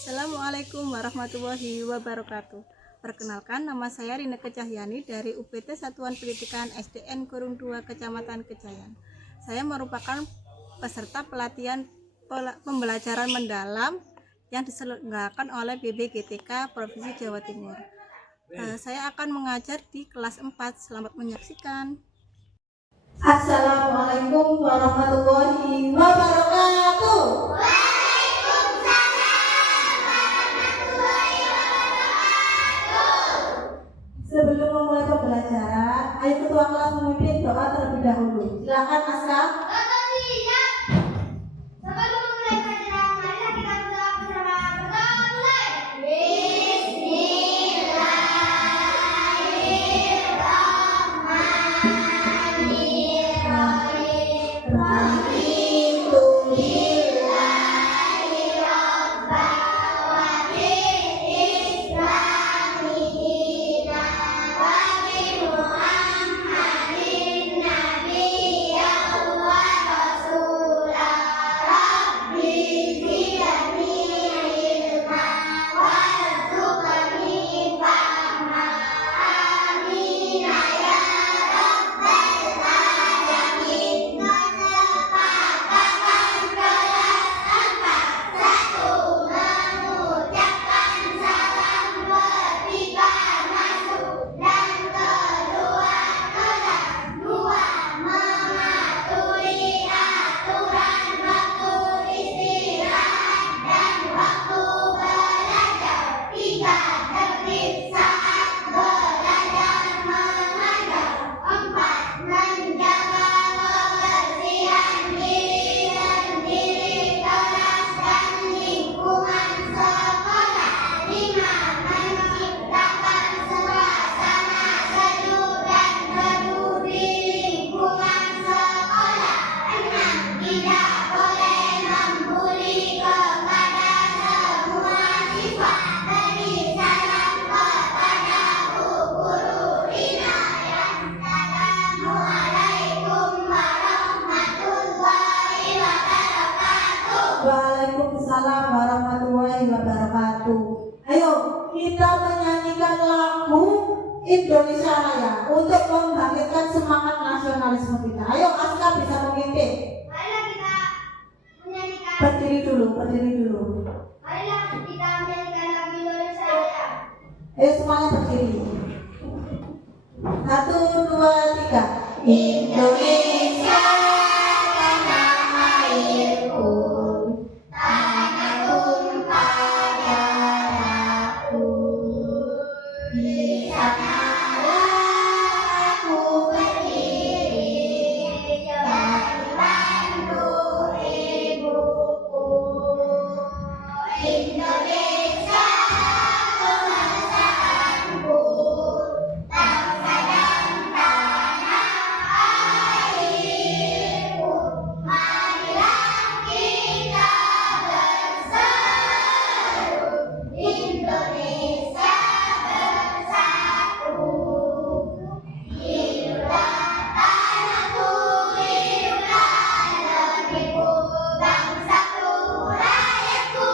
Assalamualaikum warahmatullahi wabarakatuh. Perkenalkan, nama saya Rineke Cahyani dari UPT Satuan Pendidikan SDN Kurung 2 Kecamatan Kejayan. Saya merupakan peserta pelatihan pembelajaran mendalam yang diselenggarakan oleh BPGTK Provinsi Jawa Timur. Saya akan mengajar di kelas 4. Selamat menyaksikan. Assalamualaikum warahmatullahi wabarakatuh. Sebelum memulai pembelajaran, ayo ketua kelas memimpin doa terlebih dahulu. Silakan Aska. Sebelum memulai pelajaran, marilah kita berdoa bersama. Berdoa mulai. Waalaikumsalam warahmatullahi wabarakatuh. Ayo kita menyanyikan lagu Indonesia Raya untuk membangkitkan semangat nasionalisme kita. Ayo Aska bisa memimpin. Marilah kita menyanyikan. Berdiri dulu. Marilah kita menyanyikan lagu Indonesia Raya. Ayo semuanya berdiri. 1, 2, 3. Indonesia tanah airku, tanah tumpah darahku. Di sanalah aku berdiri dan dibantu ibuku. Indonesia kebangsaanku, bangsa dan tanah airku. Marilah kita berseru, Indonesia bersatu. Hiduplah tanahku, hiduplah negeriku, bangsaku, rakyatku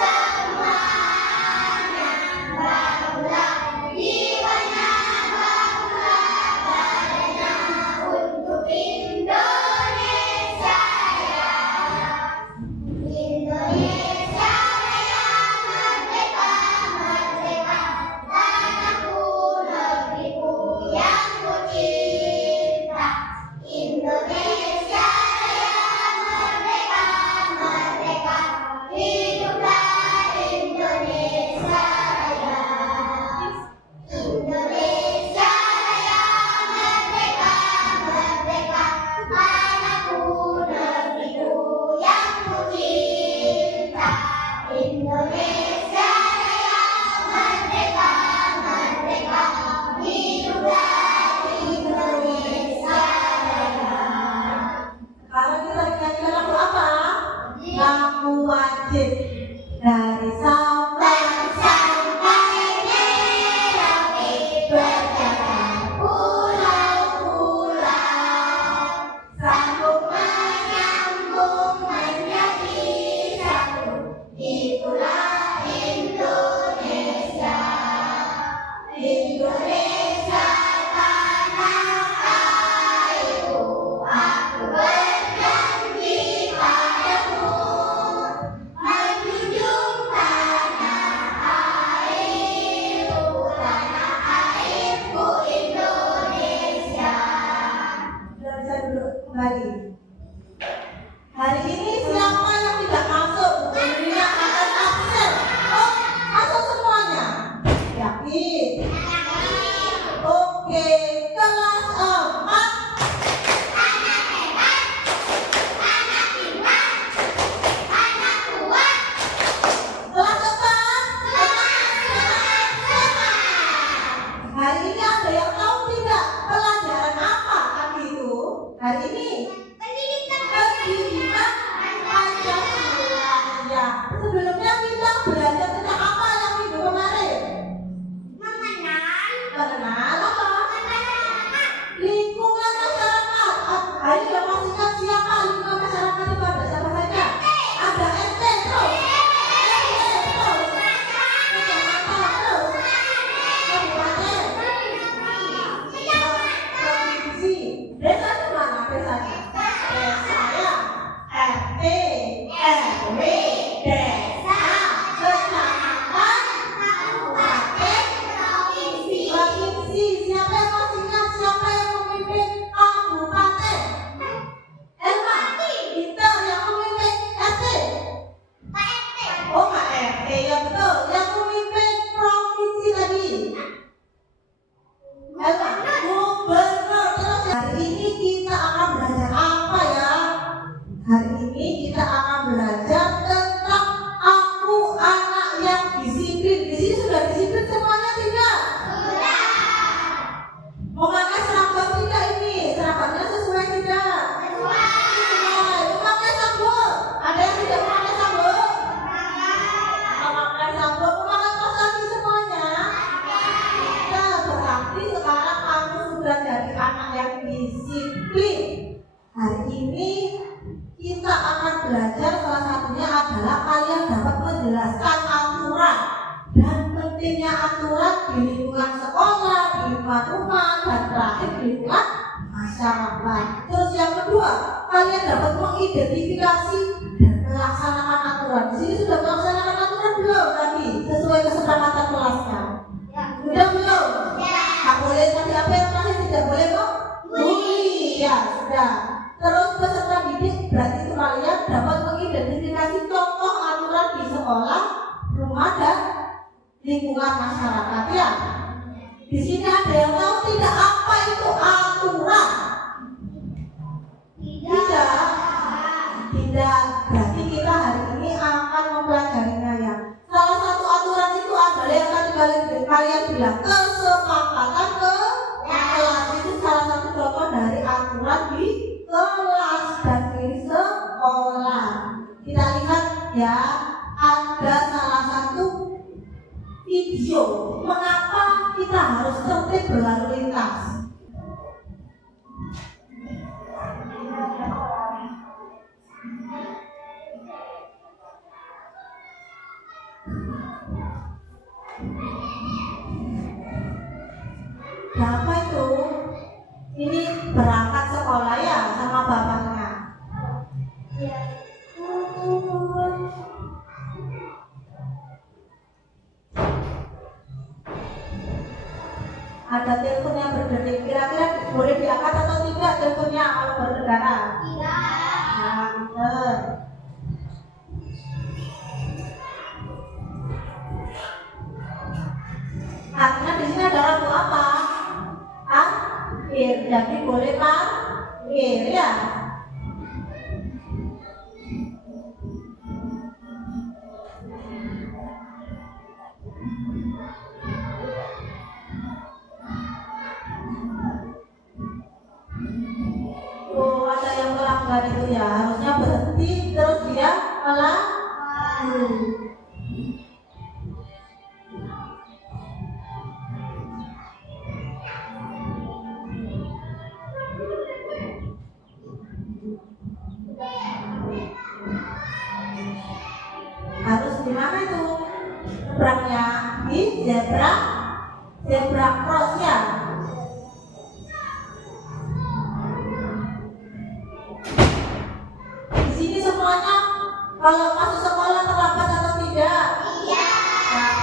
semuanya. Bangunlah jiwanya, bangunlah badannya untuk Indonesia Raya. Indonesia Raya merdeka, merdeka, tanahku, negeriku yang kucinta. Indonesia Raya merdeka, merdeka, hiduplah Indonesia Raya. Indonesia Raya merdeka, merdeka, tanahku, negeriku yang kucinta. Indonesia Raya merdeka, merdeka, hiduplah Indonesia Raya. Sekarang kita nyanyikan lagu apa? Lagu wajib. Dari Sabang sampai Merauke, berjalan pulau-pulau, sambung menyambung menjadi satu. Itulah kalian dapat menjelaskan aturan dan pentingnya aturan di lingkungan sekolah, di lingkungan rumah, dan terakhir di lingkungan masyarakat. Terus yang kedua, kalian dapat mengidentifikasi dan melaksanakan aturan. Di sini sudah melaksanakan aturan belum tadi sesuai kesepakatan kelasnya? Sudah belum? Tak boleh tadi apa yang tadi tidak boleh kok? Bully. Ya sudah. Terus peserta didik berarti kalian dapat mengidentifikasi contoh aturan di sekolah, rumah, dan lingkungan masyarakat ya. Di sini ada yang tahu tidak apa itu aturan? Tidak. Berarti kita hari ini akan mempelajarinya ya. Salah satu aturan itu adalah yang tadi kalian bilang kesepakatan ke kelas. Itu salah satu contoh dari aturan di kelas dan di sekolah. Kita lihat ya, ada salah satu video mengapa kita harus tertib berlalu lintas. Siapa itu? Ini berangkat sekolah ya sama bapaknya. Ada telepon yang berdetik. Kira-kira boleh diangkat atau tidak teleponnya kalau bernegara? Tidak. Nah, benar. Artinya di sini ada lampu apa? Parkir. Jadi boleh parkir ya. Oh, ada yang melanggar itu ya. Harusnya berhenti terus dia melanggar. Harus di mana itu seberangnya? Di zebra cross ya. Di sini semuanya kalau masuk sekolah terlambat atau tidak? Iya. Nah,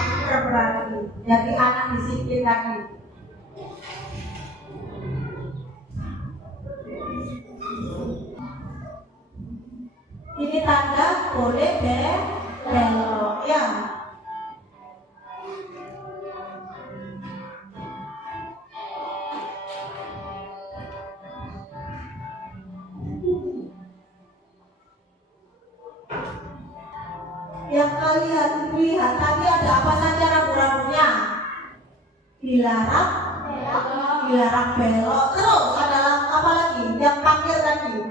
berarti jadi anak disiplin lagi. Ini tanda boleh belok ya. Yang kalian lihat tadi ada apa saja rambu-rambunya? Dilarang belok. Terus ada apa lagi? Yang parkir tadi?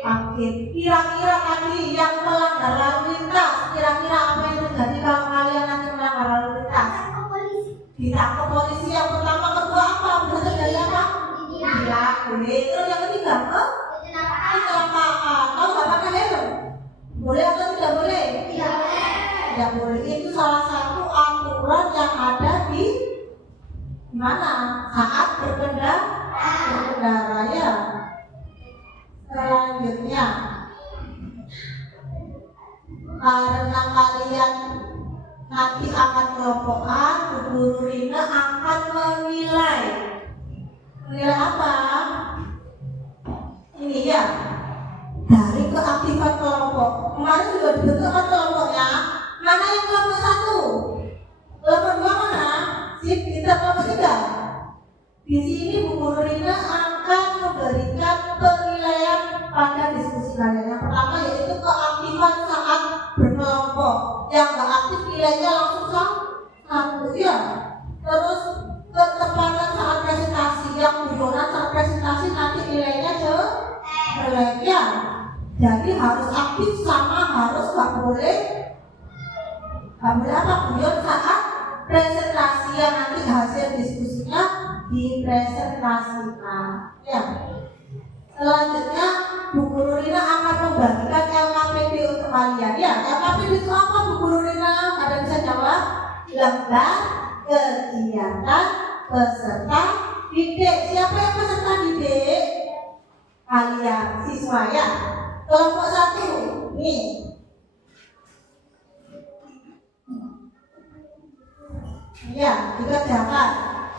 Parkir. Kira-kira tadi yang melanggar lalu lintas, kira-kira apa yang terjadi kalau kalian nanti melanggar lalu lintas? Ditangkap polisi. Yang pertama, kedua apa? Berarti dari apa? Tidak boleh. Terus yang ketiga apa? Kecelakaan. Kalau nggak pakai helm, boleh atau tidak boleh? Tidak boleh. Itu salah satu aturan yang ada di mana saat berkendara ya. Selanjutnya, karena kalian nanti akan kelompokan, Bu Guru Rina akan menilai apa? Ini ya, dari keaktifan kelompok. Kemarin juga dibentukkan kelompoknya. Mana yang kelompok 1? Kelompok 2 mana? Sip, kita kelompok 3. Di sini Bu Guru Rina akan memberikan penilaian pada diskusi kalian. Yang pertama yaitu keaktifan saat berkelompok. Yang nggak aktif nilainya langsung 1 ya. Terus ketepatan saat presentasi. Yang guyonan saat presentasi nanti nilainya jelek ya. Jadi harus aktif sama harus nggak boleh apa guyon saat presentasi yang nanti hasil diskusinya dipresentasikan ya. Selanjutnya Bu Guru Rina akan membagikan LKPD untuk kalian. Ya, LKPD itu apa Bu Guru Rina? Ada bisa jawab? Lembar kegiatan peserta didik. Siapa yang peserta didik? Kalian siswa ya. Kelompok 1 nih. Ya, dikerjakan.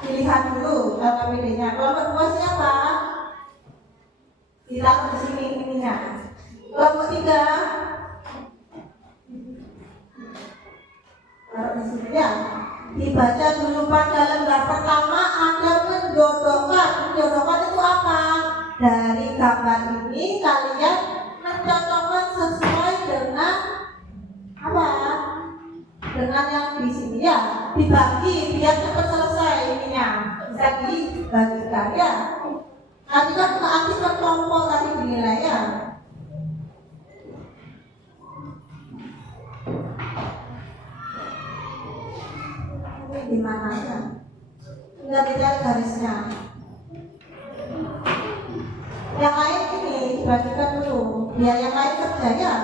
Pilihan dulu LKPD-nya. Kelompok 2 siapa? Ditaruh di sini ininya. Kelompok 3 taruh di sini ya. Dibaca dulu pada lembar pertama ada menjodohkan. Menjodohkan itu apa? Dari gambar ini kalian mencocokkan sesuai dengan apa? Dengan yang di sini ya. Dibagi biar cepat selesai ininya. Bisa dibagikan ya. Nanti kan keaktifan kelompok tadi dinilai ya. Ini gimana ya? Tinggal dicari garisnya. Yang lain ini dibagikan dulu, biar yang lain kerja ya.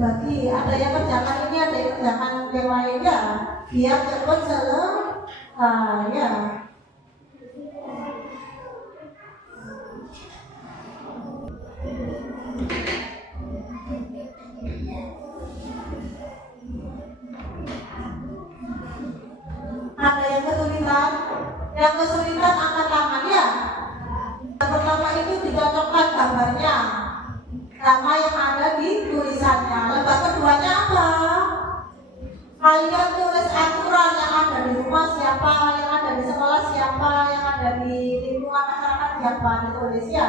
Bagi ada yang kerjakan ini, ada yang kerjakan yang lainnya, biar cepat selesai ya. Ada yang kesulitan? Yang kesulitan angkat tangan ya. Yang pertama itu dicocokkan gambarnya sama yang ada di tulisannya. Lembar keduanya apa? Kalian tulis aturan yang ada di rumah siapa, yang ada di sekolah siapa, yang ada di lingkungan masyarakat siapa, ditulis ya.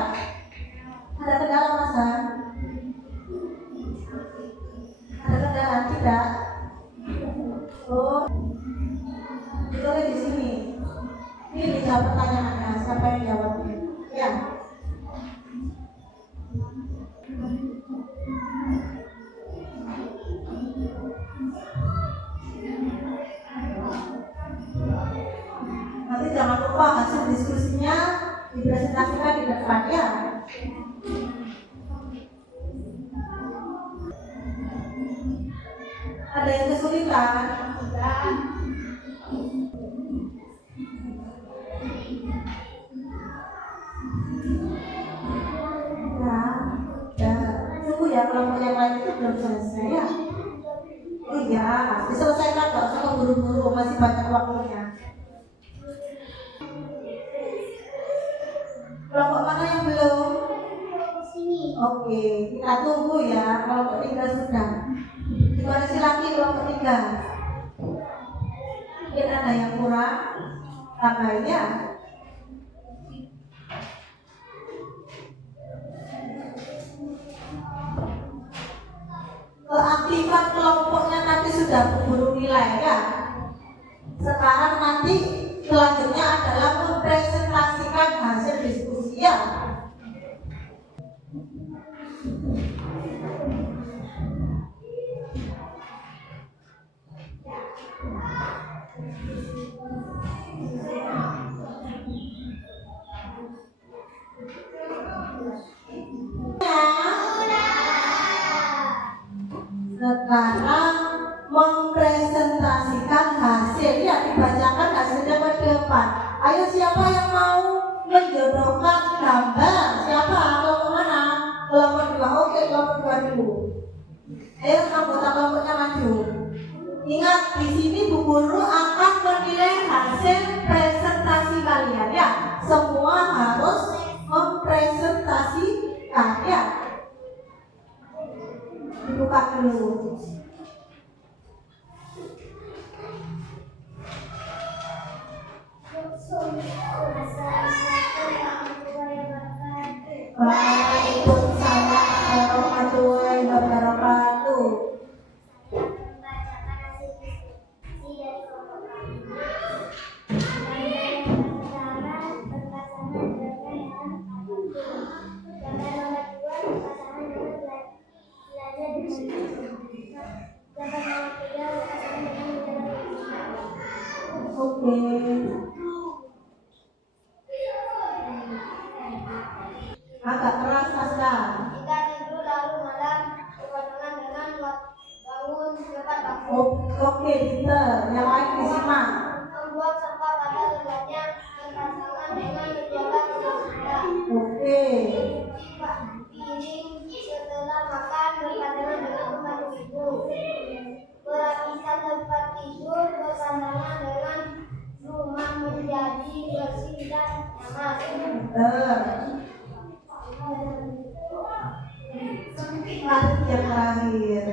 Ada kendala Mas Han? Ada kendala tidak? Oh, ditulis di sini. Ini dijawab pertanyaannya, siapa yang jawabnya? Ya. Nanti jangan lupa hasil diskusinya dipresentasikan di depan ya. Ada yang kesulitan? Tunggu ya, kelompok yang lain itu belum selesai ya. Oh iya, diselesaikan, gak usah keburu-buru, masih banyak waktunya. Kelompok mana yang belum? Sini. Oke, kita tunggu ya. Kelompok 3 sudah. Gimana sih lagi kelompok 3? Mungkin ada yang kurang tambahnya. Keaktifan kelompoknya nanti sudah berburu nilai ya. Sekarang nanti selanjutnya adalah mempresentasikan hasil diskusi ya. Sekarang mempresentasikan hasil ya, dibacakan hasilnya ke depan. Ayo siapa yang mau menjodohkan gambar? Siapa? Kelompok mana? Kelompok 2. Oke, kelompok 2 dulu. Ayo anggota kelompoknya maju. Ingat di sini Bu Guru akan menilai hasil presentasi kalian ya. Semua harus mempresentasikan ya. Dibuka dulu. Waalaikumsalam warahmatullahi wabarakatuh. Membacakan hasil diskusi dari kelompok kami. Gambar yang pertama berpasangan dengan yang satu. Gambar nomor 2 berpasangan dengan belajar dengan buku. Gambar nomor 3 berpasangan dengan menjaga lingkungan. Agak keras Aska. Jika tidur lalu malam berbarengan dengan bangun cepat bangun. Oke, pinter. Yang lain disimak. Membuang sampah pada tempatnya berpasangan dengan menjaga kebersihan. Oke. Piring setelah makan berpasangan dengan tempat ibu. Merapikan tempat tidur berpasangan dengan rumah menjadi bersih dan nyaman. Lanjut yang terakhir.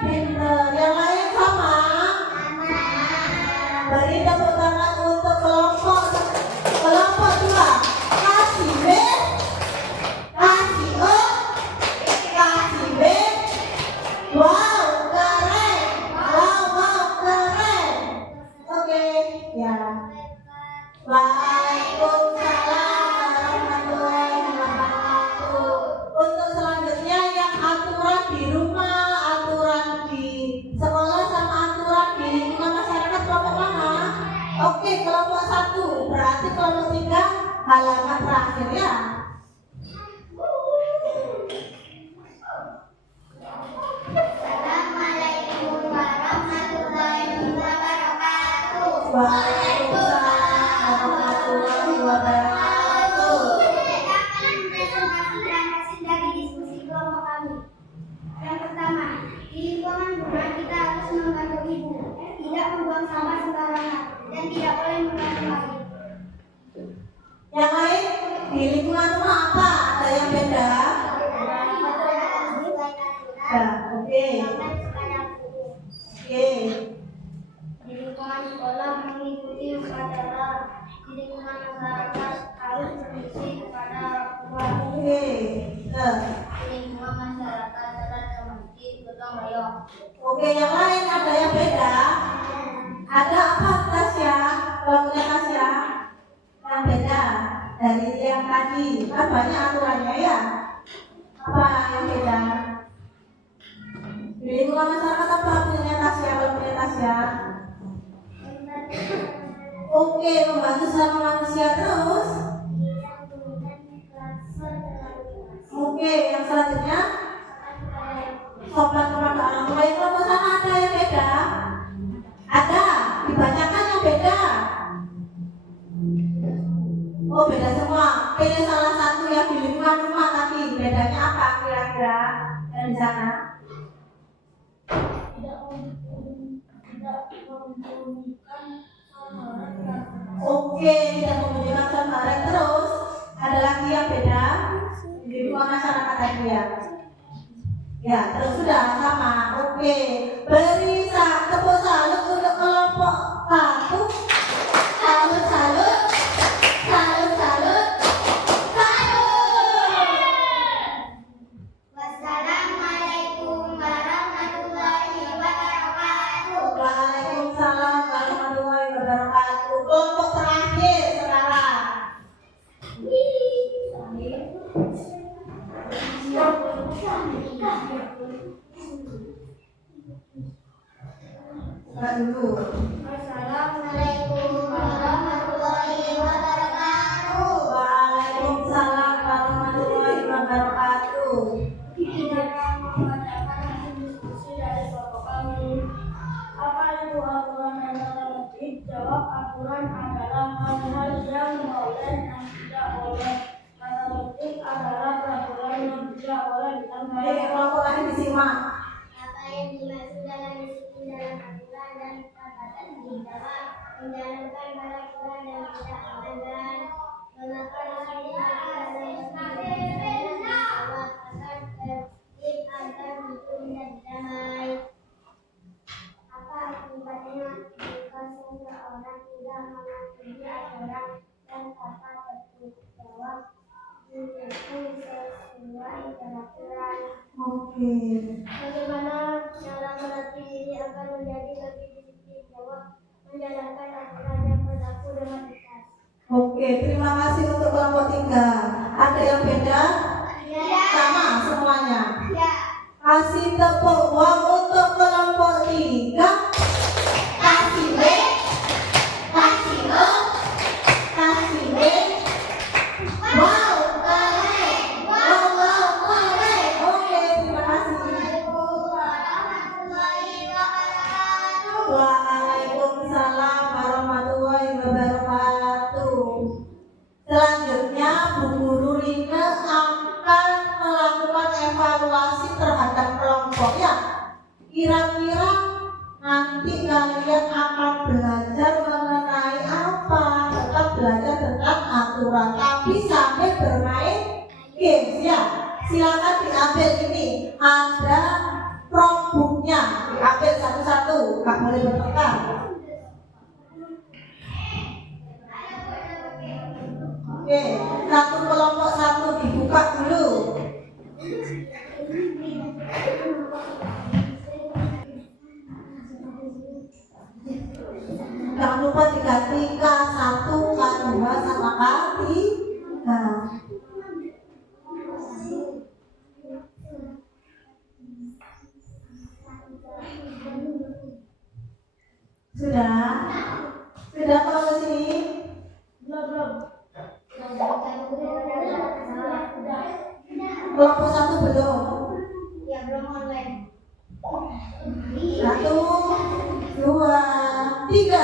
Pinter. Yang lain sama. Beri tepuk tangan untuk kelompok 2. Kasih B, kasih O, kasih B. Wow, keren. Wow, keren. Oke, ya. Waalaikumsalam warahmatullahi wabarakatuh. Untuk selanjutnya yang aturan di rumah, aturan di sekolah sama aturan di lingkungan masyarakat kelompok mana? Oke, kelompok 1. Berarti kelompok 3 halaman terakhir ya. Assalamualaikum warahmatullahi wabarakatuh. Waalaikumsalam warahmatullahi wabarakatuh. Kita akan mempresentasikan hasil dari diskusi kelompok kami. Yang pertama, di lingkungan rumah kita harus membantu ibu, tidak membuang sampah sembarangan, dan tidak boleh menggantung air. Yang lain di lingkungan rumah apa? Ada yang beda? Ya, oke. Oke. Di lingkungan sekolah mengikuti upacara, di lingkungan masyarakat harus bersih kepada orang tua. Oke. Di lingkungan masyarakat adalah masjid gotong royong. Oke, yang lain ada yang beda? Ada apa Tasya? Kalau punya Tasya yang beda dari yang tadi, kan banyak aturannya ya. Apa yang beda? Di lingkungan masyarakat apa punya Tasya? Kalau punya Tasya? Oke, membantu sama manusia terus. Oke, yang selanjutnya sopan kepada orang tua. Yang kelompok sana ada yang beda? Ada, dibacakan yang beda. Oh, beda semua. Pilih salah satu yang di lingkungan rumah tadi. Bedanya apa kira-kira yang di sana? Oke, tidak membunyikan sambaran. Terus ada lagi yang beda di lingkungan masyarakat tadi ya. Ya, terus sudah sama. Oke, beri tepuk salut untuk kelompok 1. Salut, salut, salut, salut, salut. Wassalamualaikum warahmatullahi wabarakatuh. Waalaikumsalam warahmatullahi wabarakatuh. Kelompok terakhir sekarang. Buka dulu. Assalamualaikum warahmatullahi wabarakatuh. Waalaikumsalam warahmatullahi wabarakatuh. Kita mengadakan hasil diskusi dari kelompok kami. Apa itu aturan dan tata tertib? Jawab, aturan adalah hal-hal yang boleh dan tidak boleh. Tata tertib adalah peraturan yang tidak boleh dilanggar. Kelompok lain disimak. Apa yang dimaksud dalam disiplin dalam aturan dan tata tertib? Jawab, menjalankan peraturan dan tidak melanggar. Melakukan agar hukum dan damai. Apa akibatnya jika seseorang tidak mematuhi aturan dan tata tertib? Jawab, dihukum sesuai peraturan. Oke. Bagaimana cara melatih diri agar menjadi lebih disiplin? Jawab, menjalankan aturan yang berlaku dengan ikhlas. Oke, terima kasih untuk kelompok 3. Ada yang beda? Ya. Sama semuanya. Ya. Kasih tepuk uang untuk kelompok 3. Kasih B, kasih O, Oke, satu kelompok satu dibuka dulu. Jangan lupa diganti K1, K2 sama K3. Sudah? Sudah kalau ke sini? Belum. Kelompok satu belum? Ya belum online. 1, 2, 3.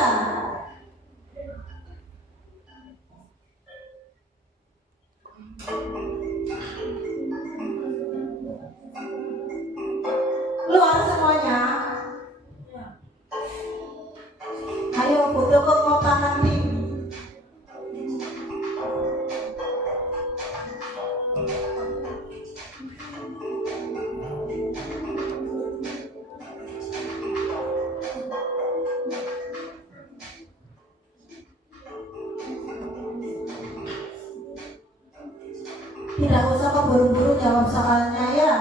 Keluar semuanya. Ayo foto kekompakan tim. Tidak usah keburu-buru jawab soalnya ya.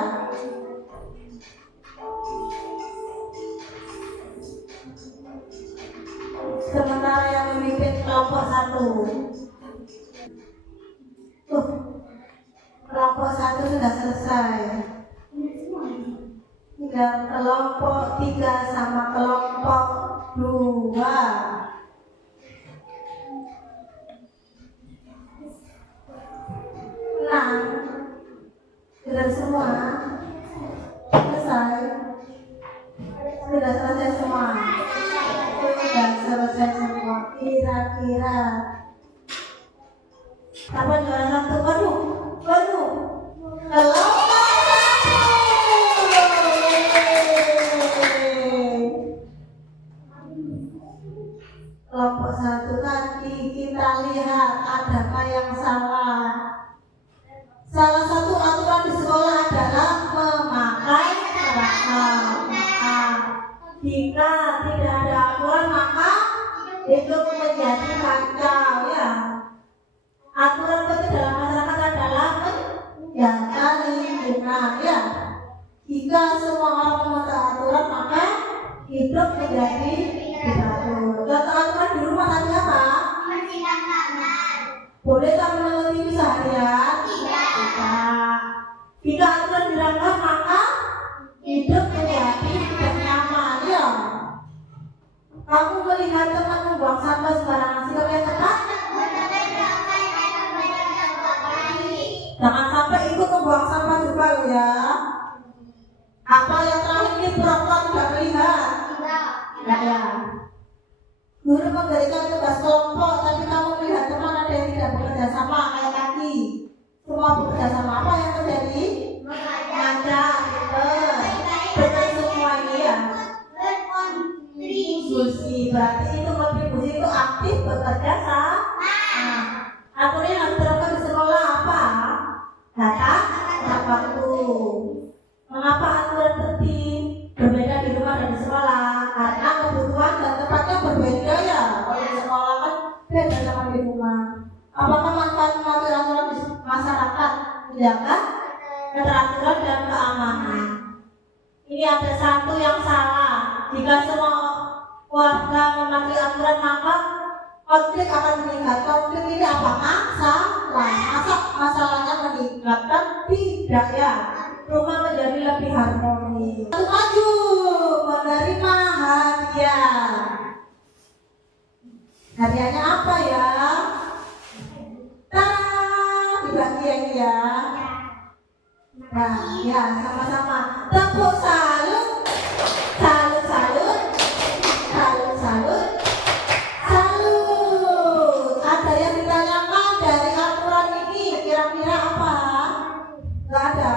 Sementara yang memimpin kelompok satu. Kelompok satu sudah selesai. Tinggal kelompok 3 sama kelompok 2. Nah, sudah semua selesai. Sudah selesai semua. Sudah selesai semua. Kira-kira apa juara satu? Waduh. Kelompok kelompok satu tadi kita lihat adakah yang salah. Salah satu aturan di sekolah adalah memakai seragam. Jika tidak ada aturan maka itu menjadi kacau ya. Aturan penting dalam masyarakat adalah menjaga lingkungan ya. Jika semua orang mematuhi aturan maka hidup menjadi teratur. Contoh aturan di rumah tadi apa? Membersihkan kamar. Boleh tak menonton TV seharian? Tidak. Jika aturan dilanggar maka hidup menjadi tidak nyaman ya. Kamu melihat teman membuang sampah sembarangan, sikap yang tepat? Jangan sampai ikut membuang sampah juga ya. Apa yang terakhir ini pura-pura tidak melihat? Tidak ya. Guru memberikan tugas kelompok, tapi kamu melihat teman ada yang tidak bekerja sama kayak tadi. Semua bekerja sama, apa yang terjadi? Ngajak, betul semua ini ya. Kontribusi, berarti itu kontribusi itu aktif bekerja sama. Aturan yang harus diterapkan di sekolah apa? Data waktu. Mengapa aturan penting? Berbeda di rumah dan di sekolah karena kebutuhan dan tempatnya berbeda ya. Kalau di sekolah kan beda sama di rumah. Apakah manfaat mematuhi aturan di masyarakat menjaga keteraturan dan keamanan? Ini ada satu yang salah. Jika semua warga mematuhi aturan maka konflik akan meningkat. Konflik ini apakah salah? Masa masalahnya meningkatkan? Tidak ya. Rumah menjadi lebih harmonis. Maju menerima hadiah. Hadiahnya apa ya? Dibagi ya. Nah, ya sama-sama. Tepuk salut. Salut. Ada yang ditanyakan dari aturan ini kira-kira apa? Gak ada.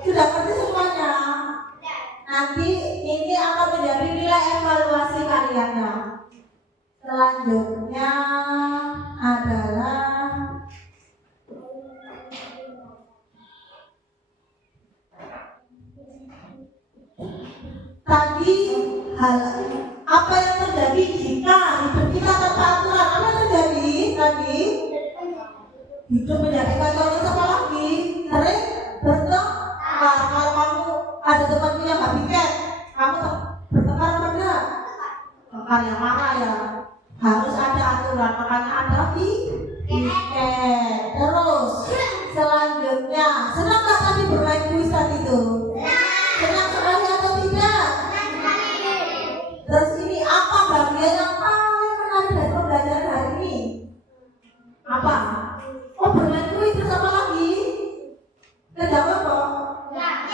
Sudah ngerti semuanya. Nanti ini akan menjadi nilai evaluasi kalian ya. Selanjutnya adalah tadi hal apa yang terjadi jika hidup kita tanpa aturan. Apa yang terjadi tadi? Hidup menjadi kacau terus apa lagi? Sering bertengkar. Kalau kamu ada teman punya nggak piket, kamu bertengkar apa enggak? Bertengkar yang mana ya? Harus ada aturan, makanya ada piket. Terus selanjutnya, senang nggak tadi bermain kuis tadi itu? Senang sekali atau tidak? Terus ini apa bagian yang paling menarik dari pembelajaran hari ini? Apa? Oh, bermain kuis, terus apa lagi? Kejawab kok?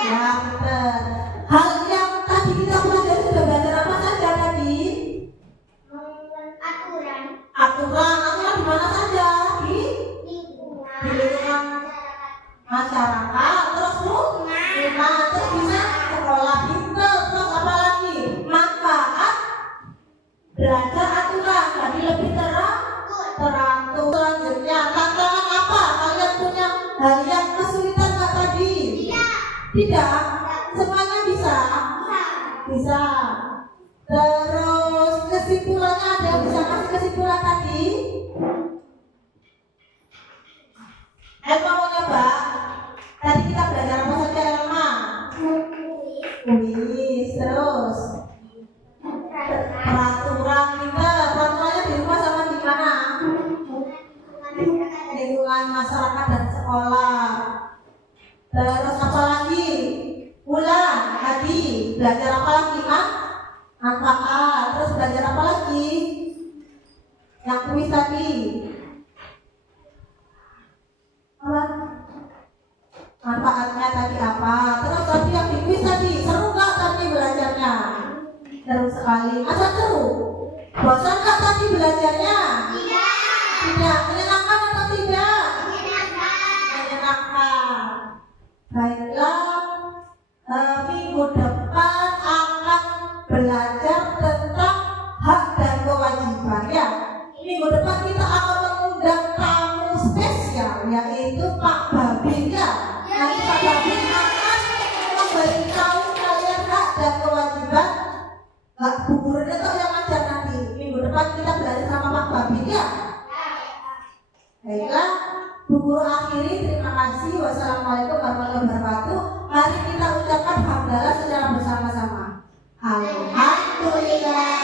Ya, betul. Hal yang tadi kita pelajari sudah belajar apa saja tadi? Aturan di mana saja? Di lingkungan masyarakat, terus rumah, terus bisa sekolah pintar, terus apa lagi? Manfaat belajar aturan, jadi lebih teratur. Selanjutnya, tantangan apa? Kalian punya hal yang kesulitan nggak tadi? Tidak. Semuanya bisa. Bisa. Terus kesimpulannya, ada yang bisa kasih kesimpulan tadi? Elma mau nyoba? Tadi kita belajar apa saja Elma? Kuis, terus peraturan kita. Peraturannya di rumah sama di mana? Lingkungan masyarakat dan sekolah. Terus apa lagi? Ulang tadi belajar apa lagi? Manfaat. Terus belajar apa lagi? Yang kuis tadi. Apa? Manfaatnya tadi apa? Terus tadi yang di kuis tadi seru nggak tadi belajarnya? Seru sekali. Masa seru? Bosan nggak tadi belajarnya? Tidak. Menyenangkan atau tidak? Menyenangkan. Baiklah, minggu depan akan belajar tentang hak dan kewajiban ya. Minggu depan kita akan mengundang tamu spesial yaitu Pak Babin ya. Nanti Pak Babin akan memberitahu kalian hak dan kewajiban. Bu gurunya tuh yang ngajar nanti. Minggu depan kita belajar sama Pak Babin ya. Baiklah, Bu Guru akhiri, terima kasih. Wassalamualaikum warahmatullahi wabarakatuh. Mari kita ucapkan hamdalah secara bersama-sama. Alhamdulillah.